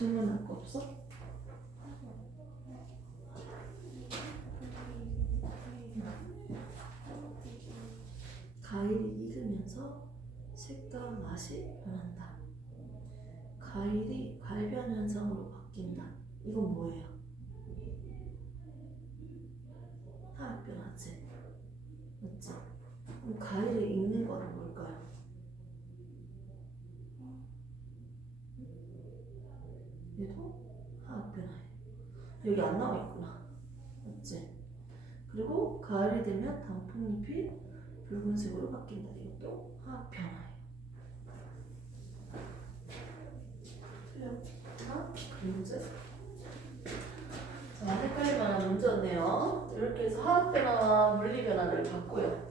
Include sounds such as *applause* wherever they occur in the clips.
질문할 거 없어? 과일이 익으면서 색과 맛이 변한다. 과일이 갈변 현상으로 바뀐다. 이건 뭐예요? 화학 변화지. 맞지? 그럼 과일이 익는 거는 뭘까요? 얘도 화학 변화예요. 여기 안 나와 있구나. 맞지? 그리고 가을이 되면 단풍잎이 붉은색으로 바뀐다. 이것도 화학 변화예요. 문제? 자, 헷갈릴 만한 문제였네요. 이렇게 해서 화학 변화와 물리 변화를 봤고요.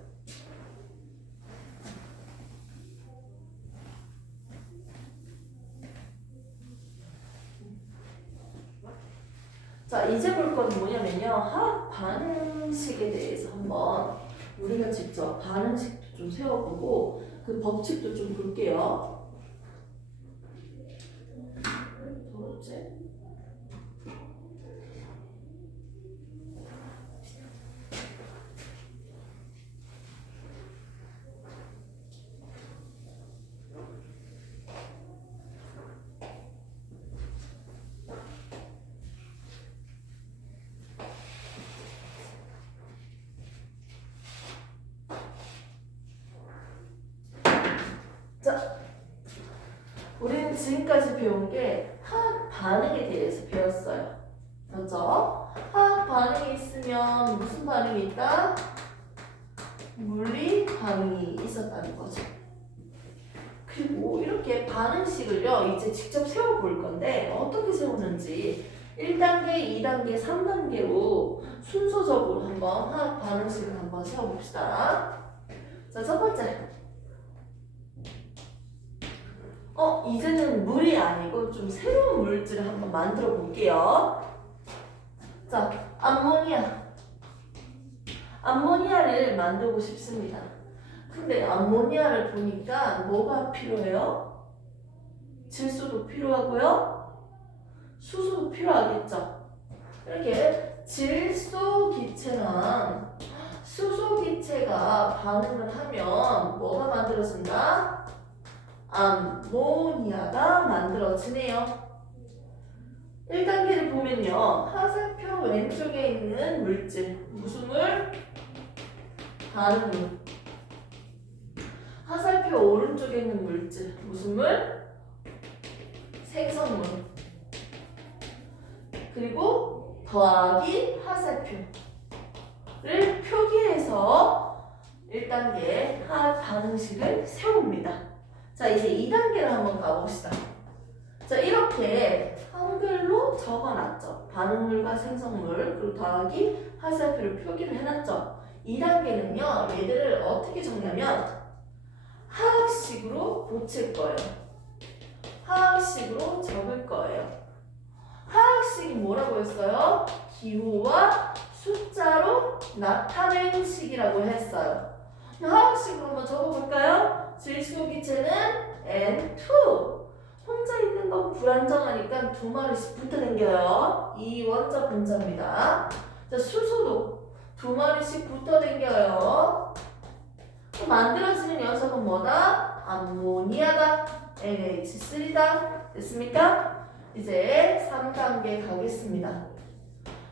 자, 이제 볼 건 뭐냐면요. 화학 반응식에 대해서 한번 우리가 직접 반응식도 좀 세워보고 그 법칙도 좀 볼게요. 도대체 우리는 지금까지 배운 게 화학 반응에 대해서 배웠어요. 그렇죠? 화학 반응이 있으면 무슨 반응이 있다? 물리 반응이 있었다는 거죠. 그리고 이렇게 반응식을요, 이제 직접 세워볼 건데, 어떻게 세우는지 1단계, 2단계, 3단계로 순서적으로 한번 화학 반응식을 한번 세워봅시다. 자, 첫 번째. 어, 이제는 물이 아니고 좀 새로운 물질을 한번 만들어 볼게요. 자, 암모니아. 암모니아를 만들고 싶습니다. 근데 암모니아를 보니까 뭐가 필요해요? 질소도 필요하고요. 수소도 필요하겠죠. 이렇게 질소 기체랑 수소 기체가 반응을 하면 뭐가 만들어진다? 암모니아가 만들어지네요. 1단계를 보면요. 화살표 왼쪽에 있는 물질. 무슨 물? 반응물. 화살표 오른쪽에 있는 물질. 무슨 물? 생성물. 그리고 더하기 화살표를 표기해서 1단계 화학 반응식을 세웁니다. 자, 이제 2단계를 한번 가봅시다. 자, 이렇게 한글로 적어놨죠. 반응물과 생성물, 그리고 더하기 화살표를 표기를 해놨죠. 2단계는요, 얘들을 어떻게 적냐면, 화학식으로 고칠 거예요. 화학식으로 적을 거예요. 화학식이 뭐라고 했어요? 기호와 숫자로 나타낸 식이라고 했어요. 화학식으로 한번 적어볼까요? 질소 기체는 N2. 혼자 있는 건 불안정하니까 두 마리씩 붙어 댕겨요. 이 원자 분자입니다. 자, 수소도 두 마리씩 붙어 댕겨요. 만들어지는 녀석은 뭐다? 암모니아다. NH3다. 됐습니까? 이제 3단계 가겠습니다.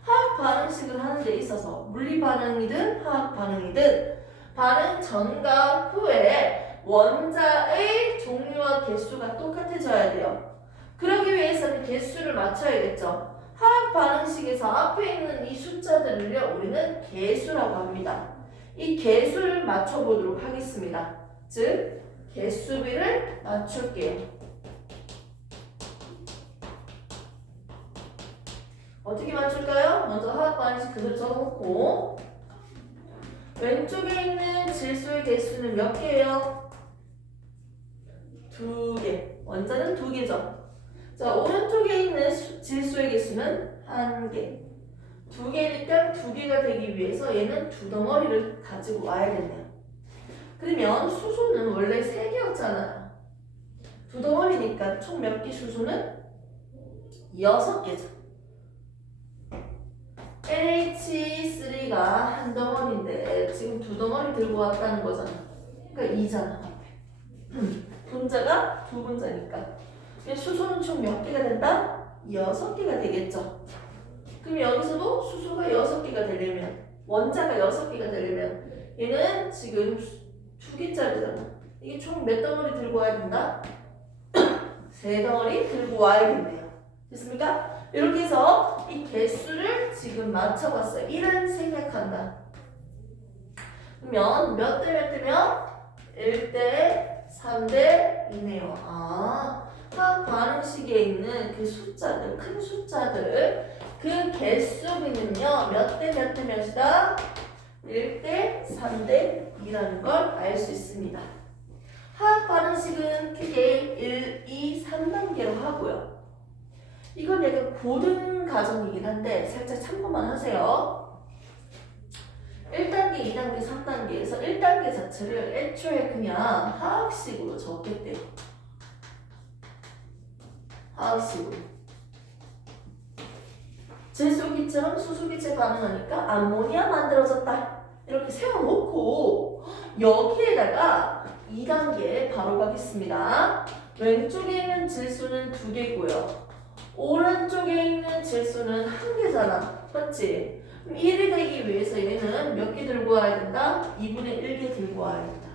화학 반응식을 하는 데 있어서 물리 반응이든 화학 반응이든 반응 전과 후에 원자의 종류와 개수가 똑같아져야 돼요. 그러기 위해서는 개수를 맞춰야겠죠. 화학 반응식에서 앞에 있는 이 숫자들을요, 우리는 개수라고 합니다. 이 개수를 맞춰보도록 하겠습니다. 즉, 개수비를 맞출게요. 어떻게 맞출까요? 먼저 화학 반응식 그대로 적어놓고 왼쪽에 있는 질소의 개수는 몇 개예요? 두 개. 원자는 두 개죠. 자, 오른쪽에 있는 수- 질소의 개수는 한 개. 두 개니까 두 개가 되기 위해서 얘는 두 덩어리를 가지고 와야겠네요. 그러면 수소는 원래 세 개였잖아요. 두 덩어리니까 총 몇 개 수소는? 여섯 개죠. LH3가 한 덩어리인데 지금 두 덩어리 들고 왔다는 거잖아. 그러니까 2잖아 앞에. 음, 분자가 두 분자니까. 수소는 총 몇 개가 된다? 여섯 개가 되겠죠. 그럼 여기서도 수소가 여섯 개가 되려면 원자가 여섯 개가 되려면 얘는 지금 두 개짜리잖아. 이게 총 몇 덩어리 들고 와야 된다? *clears throat* 세 덩어리 들고 와야겠네요. 됐습니까? 이렇게 해서 이 개수를 지금 맞춰봤어요. 1은 생략한다. 그러면 몇 대 몇 대면 1대 3대 2네요. 아, 화학 반응식에 있는 그 숫자들, 큰 숫자들, 그 개수비는요, 몇 대 몇 대 몇이다? 1대 3대 2라는 걸 알 수 있습니다. 화학 반응식은 크게 1, 2, 3단계로 하고요. 이건 약간 고등 과정이긴 한데 살짝 참고만 하세요. 1단계, 2단계, 3단계에서 1단계 자체를 애초에 그냥 화학식으로 적겠대요. 화학식으로. 질소기체랑 수소기체 반응하니까 암모니아 만들어졌다. 이렇게 세워놓고 여기에다가 2단계 바로 가겠습니다. 왼쪽에 있는 질소는 두 개고요. 오른쪽에 있는 질소는 한 개잖아. 맞지? 그럼 1이 되기 위해서 얘는 몇 개 들고 와야 된다? 2분의 1개 들고 와야 된다.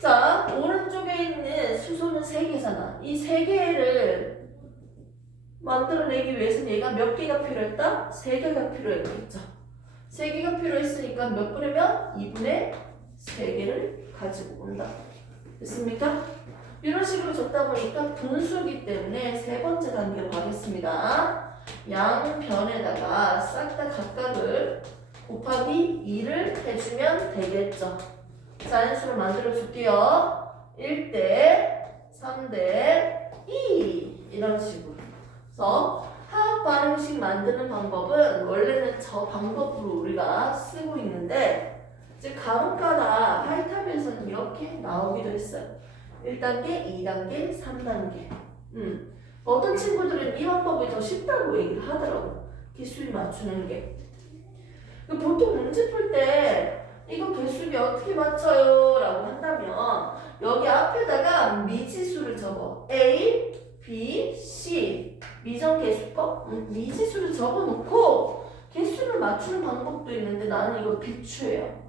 자, 오른쪽에 있는 수소는 3개잖아. 이 3개를 만들어내기 위해서는 얘가 몇 개가 필요했다? 3개가 필요했겠죠. 3개가 필요했으니까 몇 몇? 2분의 3개를 가지고 온다. 됐습니까? 이런 식으로 적다 보니까 분수기 때문에 세 번째 단계로 가겠습니다. 양변에다가 싹 다 각각을 곱하기 2를 해주면 되겠죠. 자연수를 만들어 줄게요. 1대 3대 2 이런 식으로. 그래서 화학 반응식 만드는 방법은 원래는 저 방법으로 우리가 쓰고 있는데 이제 간혹가다 하이탑에서는 이렇게 나오기도 했어요. 1단계, 2단계, 3단계. 음. 어떤 친구들은 이 방법이 더 쉽다고 얘기를 하더라고. 개수비 맞추는 게. 그 보통 문제 풀 때 이거 개수비 어떻게 맞춰요? 라고 한다면 여기 앞에다가 미지수를 적어. A, B, C. 미정 개수법? 음, 미지수를 적어 놓고 개수를 맞추는 방법도 있는데 나는 이거 비추예요.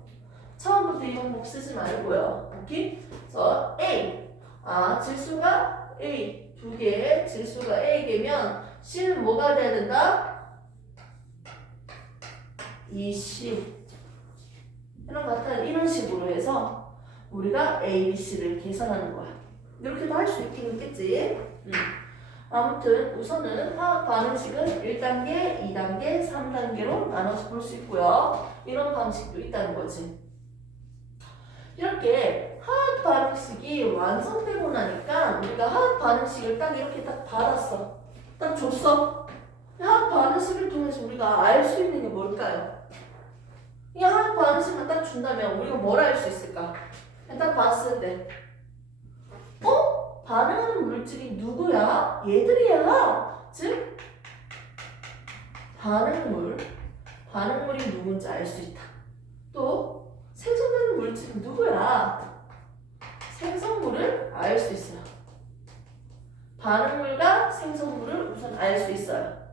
처음부터 이 방법 쓰지 말고요. 오케이? 그래서 A. 아, 질수가 A. 두 개. 질수가 A개면 C는 뭐가 된다? 20. 이런 것 같은 이런 식으로 해서 우리가 A, B, C를 계산하는 거야. 이렇게도 할 수 있긴 있겠지. 음. 아무튼 우선은 화학 반응식은 1단계, 2단계, 3단계로 나눠서 볼 수 있고요. 이런 방식도 있다는 거지. 이렇게 화학 반응식이 완성되고 나니까 우리가 화학 반응식을 딱 이렇게 딱 받았어. 딱 줬어. 화학 반응식을 통해서 우리가 알 수 있는 게 뭘까요? 이 화학 반응식만 딱 준다면 우리가 뭘 알 수 있을까? 딱 봤을 때, 어? 반응하는 물질이 누구야? 얘들이야. 즉, 반응물, 반응물이 누군지 알 수 있다. 또, 생성되는 물질은 누구야? 생성물을 알 수 있어요. 반응물과 생성물을 우선 알 수 있어요.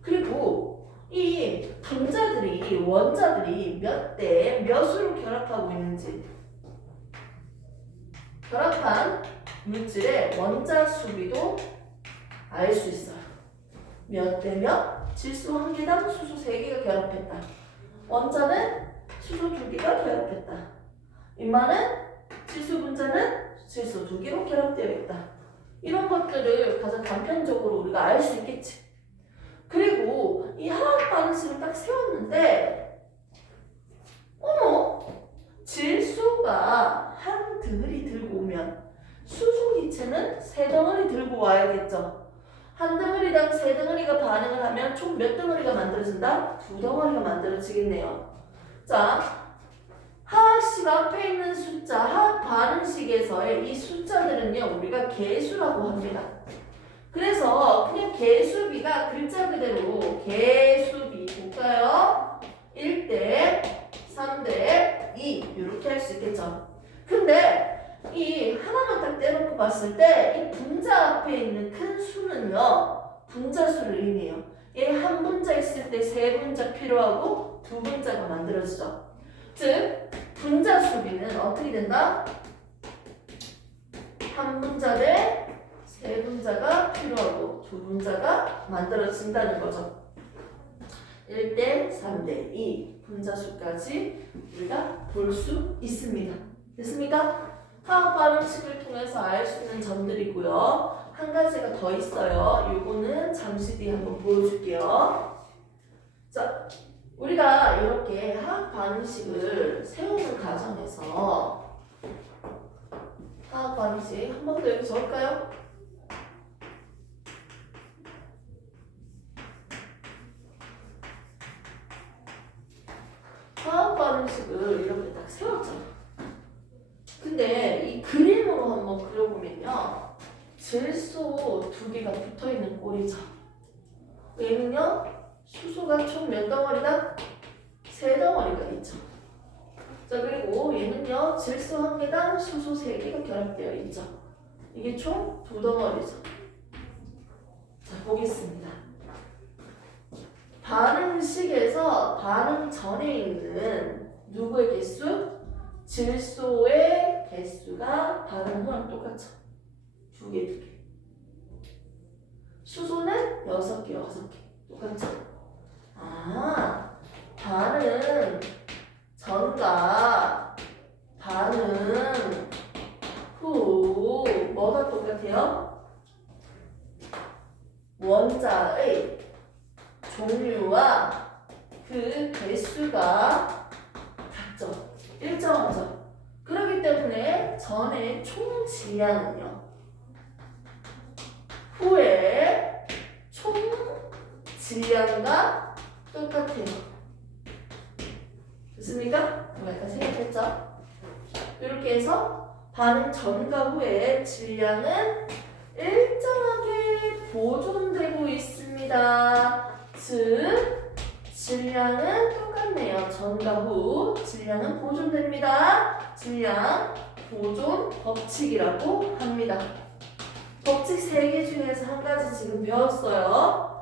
그리고 이 분자들이 원자들이 몇 대 몇으로 결합하고 있는지 결합한 물질의 원자 수비도 알 수 있어요. 몇 대 몇? 질소 한 개당 수소 세 개가 결합했다. 원자는 수소 두 개가 결합했다. 이만은 질소 분자는 질소 두 개로 결합되어 있다. 이런 것들을 가장 단편적으로 우리가 알 수 있겠지. 그리고 이 화학 반응식을 딱 세웠는데, 어머, 질소가 한 덩어리 들고 오면 수소 기체는 세 덩어리 들고 와야겠죠. 한 덩어리당 세 덩어리가 반응을 하면 총 몇 덩어리가 만들어진다? 두 덩어리가 만들어지겠네요. 자, 화학식 앞에 있는 숫자, 화학 반응식에서의 이 숫자들은요, 우리가 개수라고 합니다. 그래서 그냥 개수비가 글자 그대로 개수비 볼까요? 1대 3대 2 이렇게 할 수 있겠죠. 근데 이 하나만 딱 떼놓고 봤을 때 이 분자 앞에 있는 큰 수는요 분자수를 의미해요. 얘 한 분자 있을 때 세 분자 필요하고 두 분자가 만들어지죠. 즉 분자 수비는 어떻게 된다? 한 분자 대세 분자가 필요하고 두 분자가 만들어진다는 거죠. 1대 3대 2 분자 수까지 우리가 볼 수 있습니다. 됐습니까? 화학 반응식을 통해서 알 수 있는 점들이고요. 한 가지가 더 있어요. 요거는 잠시 뒤에 한번 보여줄게요. 자, 우리가 이렇게 화학 반응식을 세우는 과정에서 화학 반응식 한 번 더 여기 적을까요? 화학 반응식을 이렇게 딱 세웠잖아. 근데 이 그림으로 한번 그려보면요. 질소 두 개가 붙어 있는 꼴이죠. 얘는요, 수소가 총 몇 덩어리다? 세 덩어리가 있죠. 자, 그리고 얘는요, 질소 한 개당 수소 세 개가 결합되어 있죠. 이게 총 두 덩어리죠. 자, 보겠습니다. 반응식에서 반응 전에 있는 누구의 개수? 질소의 개수가 반응 후랑 똑같죠. 두 개, 두 개. 수소는 여섯 개, 여섯 개. 똑같죠. 아, 반응 전과 반응 후 뭐가 똑같아요? 원자의 종류와 그 개수가 같죠. 일정하죠. 그렇기 때문에 전의 총 질량은요. 후에 총 질량과 똑같아요. 됐습니까? 약간 생각했죠? 이렇게 해서 반응 전과 후에 질량은 일정하게 보존되고 있습니다. 즉, 질량은 똑같네요. 전과 후 질량은 보존됩니다. 질량 보존 법칙이라고 합니다. 법칙 3개 중에서 한 가지 지금 배웠어요.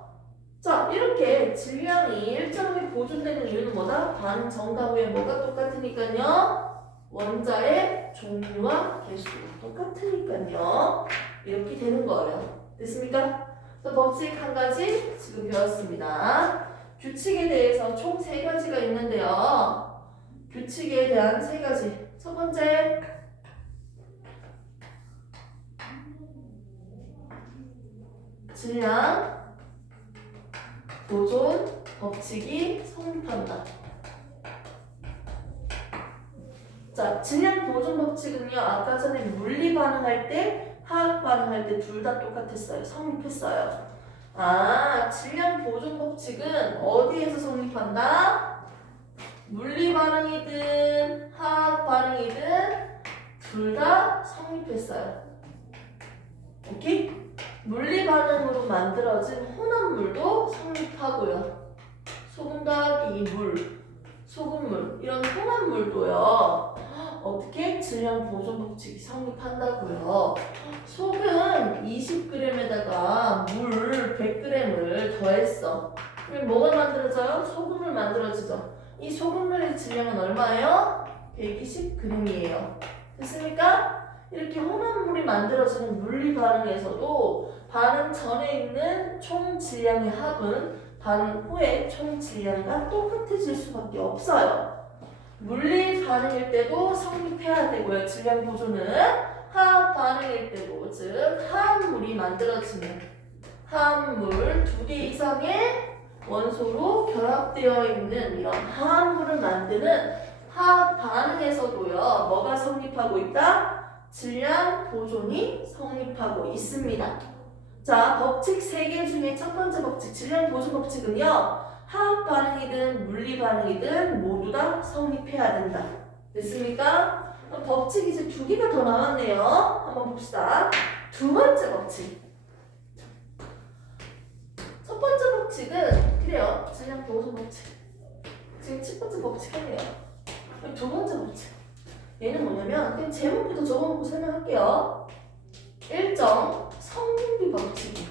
자, 이렇게 질량이 일정하게 보존되는 이유는 뭐다? 전과 후에 뭐가 똑같으니까요. 원자의 종류와 개수가 똑같으니까요. 이렇게 되는 거예요. 됐습니까? 그래서 법칙 한 가지 지금 배웠습니다. 규칙에 대해서 총 세 가지가 있는데요. 규칙에 대한 세 가지. 첫 번째, 질량 보존 법칙이 성립한다. 자, 질량 보존 법칙은요. 아까 전에 물리 반응할 때, 화학 반응할 때 둘 다 똑같았어요. 성립했어요. 아, 질량 보존 법칙은 어디에서 성립한다? 물리 반응이든 화학 반응이든 둘 다 성립했어요. 오케이? 물리 반응으로 만들어진 혼합물도 성립하고요. 소금 더하기 물, 소금물 이런 혼합물도요. 어떻게 질량 보존 법칙이 성립한다고요. 소금 20g에다가 물 100g을 더했어. 그럼 뭐가 만들어져요? 소금물 만들어지죠. 이 소금물의 질량은 얼마예요? 120g이에요. 됐습니까? 이렇게 혼합물이 만들어지는 물리 반응에서도 반응 전에 있는 총 질량의 합은 반응 후의 총 질량과 똑같아질 수밖에 없어요. 물리 반응일 때도 성립해야 되고요. 질량 보존은 화학 반응일 때도 즉 화합물이 만들어지는 화합물 두 개 이상의 원소로 결합되어 있는 이런 화합물을 만드는 화학 반응에서도요. 뭐가 성립하고 있다? 질량 보존이 성립하고 있습니다. 자, 법칙 3개 중에 첫 번째 법칙, 질량 보존 법칙은요. 화학 반응이든 물리 반응이든 모두 다 성립해야 된다. 됐습니까? 법칙이 이제 두 개가 더 나왔네요. 한번 봅시다. 두 번째 법칙. 첫 번째 법칙은 그래요. 질량 보호소 법칙. 지금 첫 번째 법칙이에요. 두 번째 법칙. 얘는 뭐냐면 그냥 제목부터 적어놓고 설명할게요. 일정 성분비 법칙이요.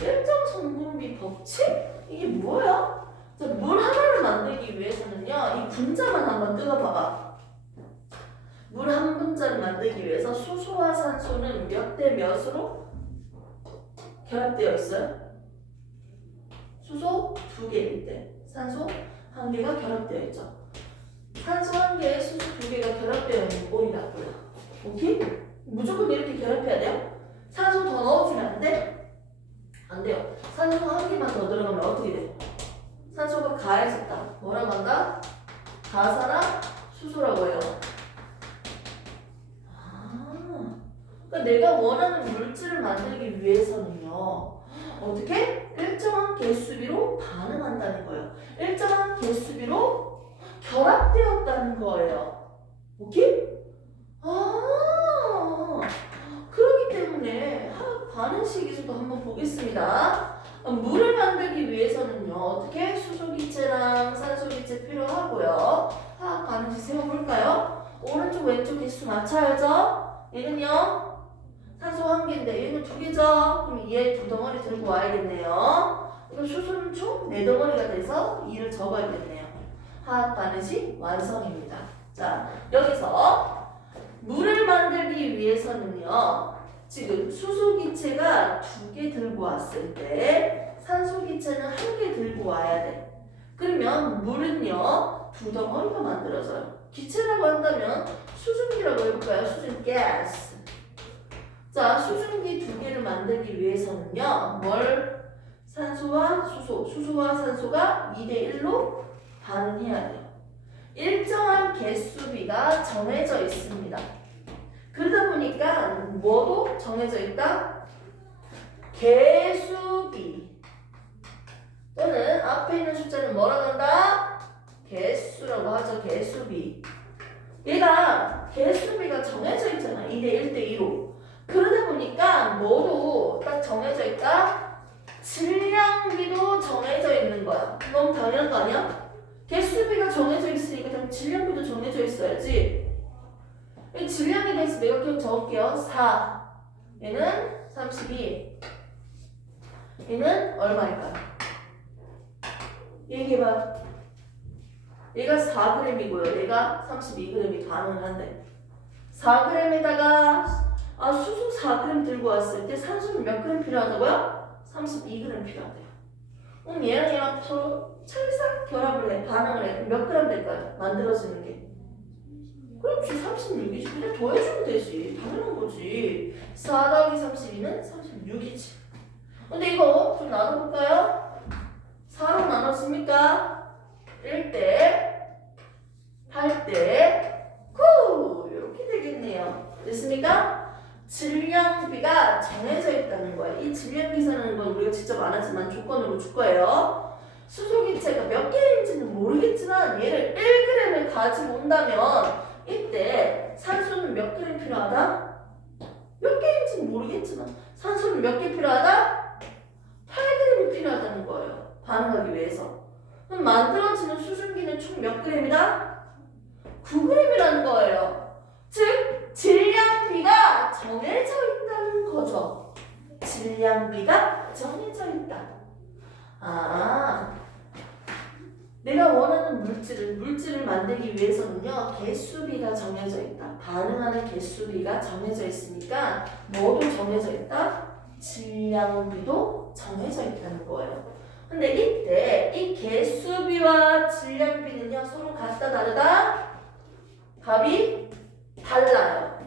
일정 성분비 법칙? 이게 뭐야? 자, 물 하나를 만들기 위해서는요, 이 분자만 한번 뜯어봐봐. 물 한 분자를 만들기 위해서 수소와 산소는 몇 대 몇으로 결합되어 있어요? 수소 두 개일 때, 산소 한 개가 결합되어 있죠. 산소 한 개에 수소 두 개가 결합되어 있는 꼴이라고요. 오케이? 무조건 이렇게 결합해야 돼요? 산소 더 넣어주면 안 돼? 안 돼요. 산소 한 개만 더 들어가면 어떻게 돼? 산소가 가해졌다. 뭐라고 한다? 가산화 수소라고 해요. 아, 그러니까 내가 원하는 물질을 만들기 위해서는요. 어떻게? 일정한 개수비로 반응한다는 거예요. 일정한 개수비로 결합되었다는 거예요. 오케이? 아, 그렇기 때문에 반응식에서도 한번 보겠습니다. 물을 만들기 위해서는요, 어떻게 수소기체랑 산소기체 필요하고요. 화학 반응식 세워볼까요? 오른쪽 왼쪽 개수 맞춰야죠. 얘는요, 산소 한 개인데 얘는 두 개죠. 그럼 얘 두 덩어리 들고 와야겠네요. 이거 수소는 총 네 덩어리가 돼서 2를 적어야겠네요. 화학 반응식 완성입니다. 자, 여기서 물을 만들기 위해서는요, 지금 수소 기체가 두 개 들고 왔을 때 산소 기체는 한 개 들고 와야 돼. 그러면 물은요 두 덩어리가 만들어져요. 기체라고 한다면 수증기라고 해볼까요? 수증 가스. 자 수증기 두 개를 만들기 위해서는요 뭘 산소와 수소, 수소와 산소가 2대 1로 반응해야 돼요. 일정한 개수비가 정해져 있습니다. 그러다 보니까 뭐도 정해져 있다? 개수비 또는 앞에 있는 숫자는 뭐라고 한다? 개수라고 하죠. 개수비 얘가 개수비가 정해져 있잖아. 2대 1대 2로 그러다 보니까 뭐도 딱 정해져 있다? 질량비도 정해져 있는 거야. 너무 당연한 거 아니야? 개수비가 정해져 있으니까 그럼 질량비도 정해져 있어야지. 이 질량에 대해서 내가 기억 적을게요. 4. 얘는 32. 얘는 얼마일까요? 얘기해봐. 얘가 4g이고요. 얘가 32g이 반응을 한대. 4g에다가 아 수소 4g 들고 왔을 때 산소는 몇 g 필요하다고요? 32g 필요하대요. 그럼 얘랑 얘랑 찰싹 결합을 해, 반응을 해. 몇 g 될까요? 만들어지는 게. 그렇지 36이지 그냥 더해주면 되지 당연한 거지 4 더하기 32는 36이지 근데 이거 좀 나눠볼까요? 4로 나눴습니까? 1대 8대 9 이렇게 되겠네요 됐습니까? 질량비가 정해져 있다는 거예요 이 질량비라는 건 우리가 직접 안 하지만 조건으로 줄 거예요 수소기체가 몇 개인지는 모르겠지만 얘를 1g을 가지고 온다면 이때 산소는 몇 개를 필요하다? 몇 개인지는 모르겠지만 산소는 몇 개 필요하다? 8g이 필요하다는 거예요. 반응하기 위해서. 그럼 만들어지는 수증기는 총몇 g이다? 9g이라는 거예요. 즉 질량비가 정해져 있다는 거죠. 질량비가 정해져 있다. 아, 내가 원하는 물질을 물질을 만들기 위해서는요 개수비가 정해져 있다. 반응하는 개수비가 정해져 있으니까 뭐도 정해져 있다? 질량비도 정해져 있다는 거예요. 근데 이때 이 개수비와 질량비는요 서로 같다 다르다? 값이 달라요.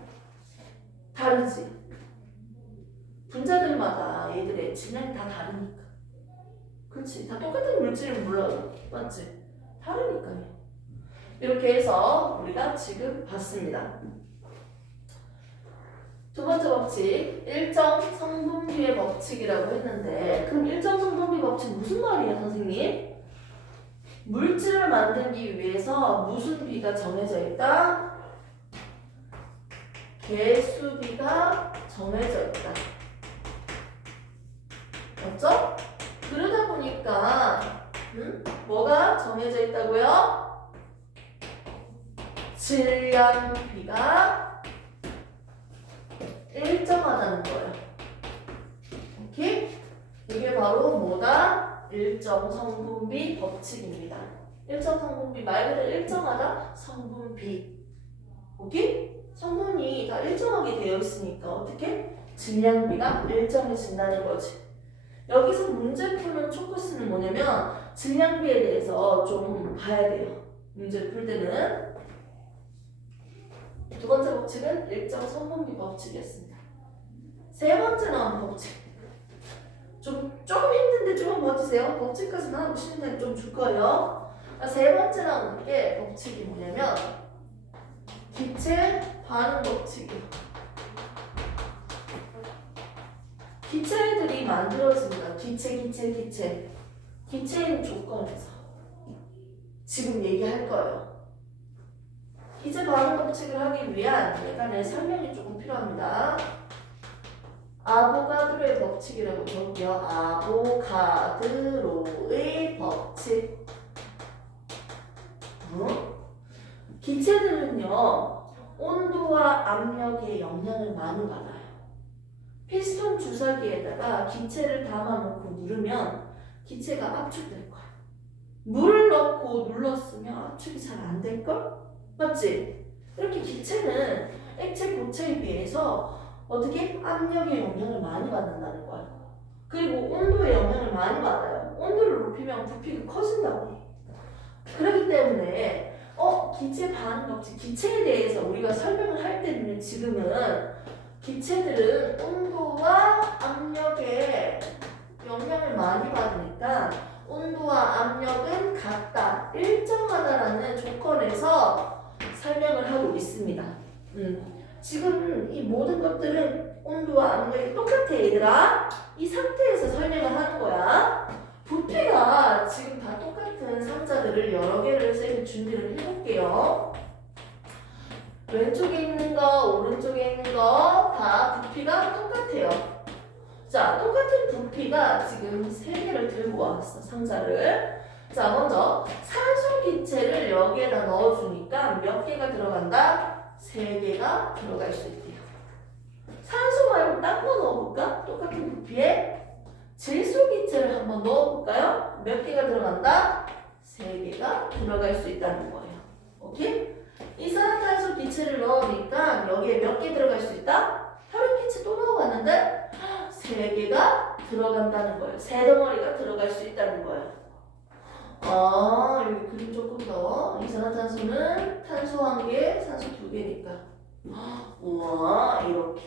다르지. 분자들마다 얘들의 질량이 다 다르니까. 그렇지. 다 똑같은 물질을 몰라도 맞지? 다르니까요. 이렇게 해서 우리가 지금 봤습니다. 두 번째 법칙, 일정 성분비의 법칙이라고 했는데 그럼 일정 성분비 법칙 무슨 말이에요, 선생님? 물질을 만들기 위해서 무슨 비가 정해져 있다? 개수비가 정해져 있다. 맞죠? 그러다 보니까 음? 뭐가 정해져 있다고요? 질량비가 일정하다는 거예요. 오케이? 이게 바로 뭐다? 일정 성분비 법칙입니다. 일정 성분비 말 그대로 일정하다 성분비. 오케이? 성분이 다 일정하게 되어 있으니까 어떻게? 질량비가 일정해진다는 거지. 여기서 문제 푸는 초커스는 뭐냐면 질량비에 대해서 좀 봐야 돼요. 문제 풀 때는 두 번째 법칙은 일정 성분비 법칙이었습니다. 세 번째 나온 법칙. 좀 조금 힘든데 조금 버티세요. 법칙까지는 하고 싶은데 좀 줄 거예요. 아, 세 번째 나온 게 법칙이 뭐냐면 기체 반응 법칙이에요. 기체들이 만들어집니다. 기체, 기체, 기체. 기체인 조건에서 지금 얘기할 거예요. 기체 반응 법칙을 하기 위한 약간의 설명이 조금 필요합니다. 아보가드로의 법칙이라고 적을게요. 아보가드로의 법칙. 어? 기체들은요, 온도와 압력에 영향을 많이 받아요. 피스톤 주사기에다가 기체를 담아놓고 누르면 기체가 압축될 거야. 물을 넣고 눌렀으면 압축이 잘 안 될걸? 맞지? 이렇게 기체는 액체 고체에 비해서 어떻게 압력의 영향을 많이 받는다는 거야. 그리고 온도의 영향을 많이 받아요. 온도를 높이면 부피가 커진다고. 그렇기 때문에 어 기체 반응 법칙 기체에 대해서 우리가 설명을 할 때는 지금은 기체들은 온도와 압력에 영향을 많이 받으니까 온도와 압력은 같다, 일정하다라는 조건에서 설명을 하고 있습니다. 음. 지금 이 모든 것들은 온도와 압력이 똑같아, 얘들아. 이 상태에서 설명을 하는 거야. 부피가 지금 다 똑같은 상자들을 여러 개를 쌤이 준비를 해볼게요. 왼쪽에 있는 거, 오른쪽에 있는 거 다 부피가 똑같아요. 자, 똑같은 부피가 지금 세 개를 들고 왔어, 상자를. 자, 먼저 산소 기체를 여기에다 넣어주니까 몇 개가 들어간다? 세 개가 들어갈 수 있대요. 산소 말고 딴 거 넣어볼까? 똑같은 부피에 질소 기체를 한번 넣어볼까요? 몇 개가 들어간다? 세 개가 들어갈 수 있다는 거예요. 오케이? 이산화탄소 기체를 넣으니까 여기에 몇 개 들어갈 수 있다? 혈액 기체 또 넣어봤는데 세 개가 들어간다는 거예요. 세 덩어리가 들어갈 수 있다는 거예요. 아 여기 그림 조금 더 이산화탄소는 탄소 한 개, 산소 두 개니까 우와 이렇게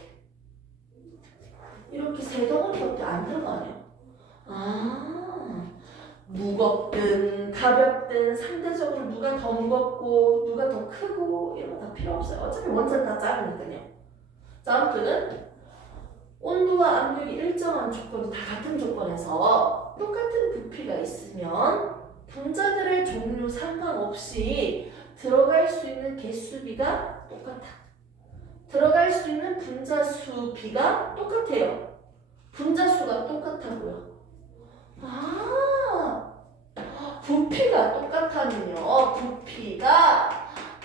이렇게 세 덩어리밖에 안 들어가네요. 아 무겁든 가볍든 상대적으로 누가 더 무겁고 누가 더 크고 이런 거 다 필요 없어요. 어차피 원자는 다 작으니까요. 자, 아무튼 온도와 압력이 일정한 조건, 다 같은 조건에서 똑같은 부피가 있으면 분자들의 종류 상관없이 들어갈 수 있는 개수비가 똑같아. 들어갈 수 있는 분자 수 비가 똑같아요. 분자 수가 똑같다고요. 아, 부피가 똑같다면요. 부피가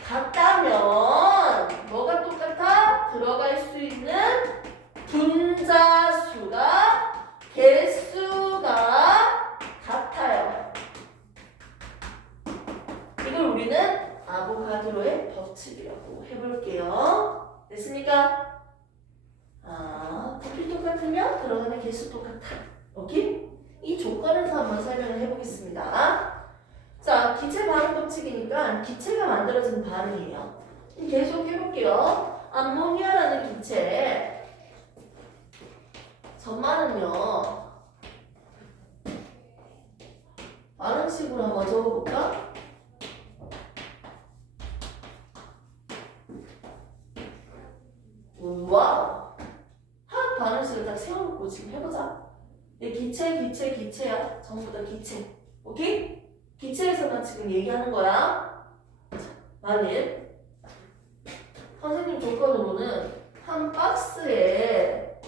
같다면 뭐가 똑같아? 들어갈 수 있는 분자 수가 개수가 같아요. 이걸 우리는 아보가드로의 법칙이라고 해볼게요. 됐습니까? 아, 부피 똑같으면 들어가는 개수 똑같아. 오케이? 이 조건에서 한번 설명을 해보겠습니다. 자, 기체 반응 법칙이니까 기체가 만들어진 반응이에요. 계속 해볼게요. 암모니아라는 기체 전말은요 반응식으로 한번 적어볼까? 뭐야? 화학 반응식을 딱 세워놓고 지금 해보자. 얘 기체, 기체, 기체야. 전부 다 기체. 오케이? 기체에서만 지금 얘기하는 거야. 만일 선생님 조건으로는 한 박스에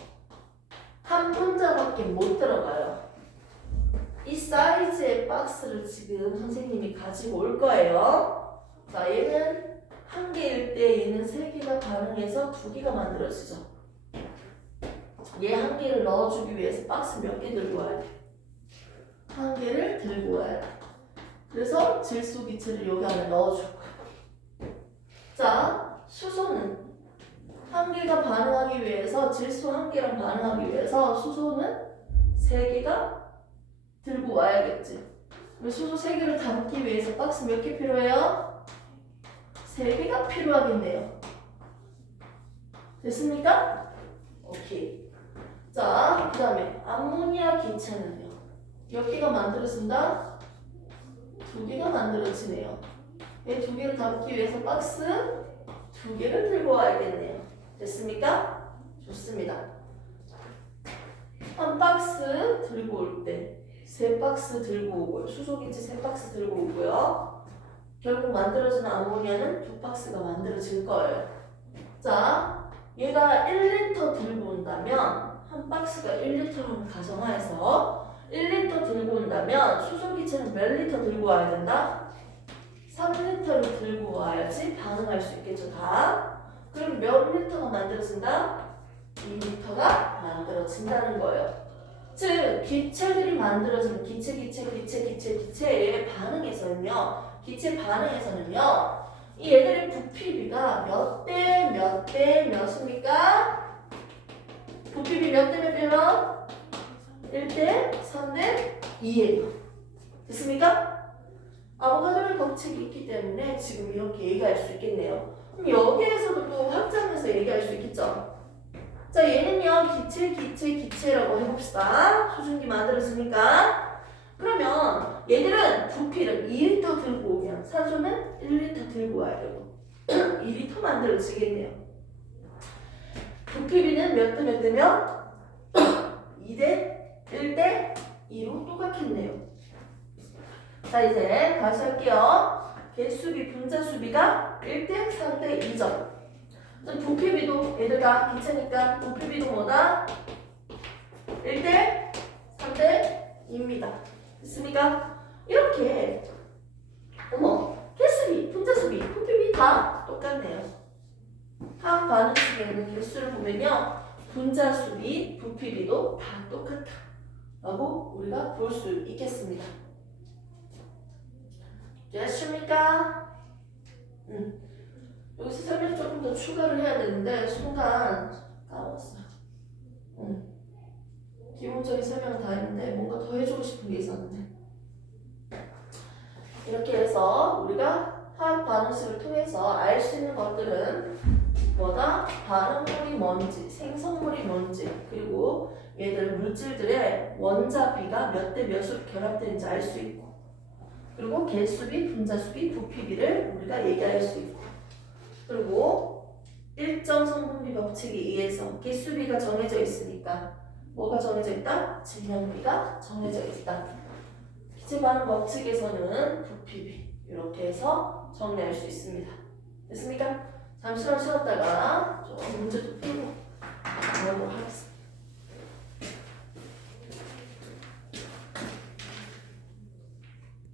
한 분자밖에 못 들어가요. 이 사이즈의 박스를 지금 선생님이 가지고 올 거예요. 자, 얘는 한 개일 때 얘는 세 개가 반응해서 두 개가 만들어지죠. 얘 한 개를 넣어주기 위해서 박스 몇 개 들고 와야 돼? 한 개를 들고 와야 돼. 그래서 질소 기체를 여기 안에 넣어줄 거야. 자, 수소는 한 개가 반응하기 위해서 질소 한 개랑 반응하기 위해서 수소는 세 개가 들고 와야겠지. 수소 세 개를 담기 위해서 박스 몇 개 필요해요? 세 개가 필요하겠네요. 됐습니까? 오케이. 자, 그 다음에 암모니아 기체는요. 몇 개가 만들어진다? 두 개가 만들어지네요. 이 두 개를 담기 위해서 박스 두 개를 들고 와야겠네요. 됐습니까? 좋습니다. 한 박스 들고 올 때 세 박스 들고 오고요. 수소기체 세 박스 들고 오고요. 결국 만들어지는 암모니아는 두 박스가 만들어질 거예요. 자, 얘가 1리터 들고 온다면 한 박스가 1리터라는 가정하에서 1리터 들고 온다면 수소기체는 몇 리터 들고 와야 된다? 3리터를 들고 와야지 반응할 수 있겠죠, 다. 그럼 몇 리터가 만들어진다? 2리터가 만들어진다는 거예요. 즉, 기체들이 만들어지는 기체, 기체, 기체, 기체, 기체의 반응에서는요, 기체 반응에서는요, 이 얘들의 부피비가 몇 대 몇 대 몇입니까? 부피비 몇 대 몇 대면? 1대 3대 2예요. 됐습니까? 아보가드로의 법칙이 있기 때문에 지금 이렇게 얘기할 수 있겠네요. 그럼 여기에서도 또 확장해서 얘기할 수 있겠죠? 자, 얘는요, 기체, 기체, 기체라고 해봅시다. 수증기 만들어지니까. 그러면 얘들은 부피를 2리터 들고 오면 산소는 1리터 들고 와야 되고 *clears throat* 2리터 만들어지겠네요. 부피비는 몇 대 몇 대면 2대 1대 2로 똑같겠네요. 자, 이제 다시 할게요. 개수비, 분자수비가 1대 3대 2점. 부피비도 얘들 다 기체니까 부피비도 뭐다? 1대 3대 2입니다. 됐습니까? 이렇게 어머 개수비, 분자수비, 부피비 다 똑같네요. 화학 반응식에 있는 개수를 보면요. 분자수비, 부피비도 다 똑같다. 라고 우리가 볼 수 있겠습니다. 됐습니까? 음. 여기서 설명 조금 더 추가를 해야 되는데 순간 까먹었어요. 음. 기본적인 설명은 다 했는데 뭔가 더 해주고 싶은 게 있었는데 이렇게 해서 우리가 화학 반응식을 통해서 알 수 있는 것들은 뭐다? 반응물이 뭔지, 생성물이 뭔지, 그리고 얘들 물질들의 원자비가 몇 대 몇으로 결합되는지 알 수 있고, 그리고 개수비, 분자수비, 부피비를 우리가 얘기할 수 있고, 그리고 일정 성분비 법칙에 의해서 개수비가 정해져 있으니까 뭐가 정해져 있다? 질량비가 정해져 있다. 반응 법칙에서는 부피비 이렇게 해서 정리할 수 있습니다. 됐습니까? 잠시만 쉬었다가 좀 문제 좀 풀고 하겠습니다.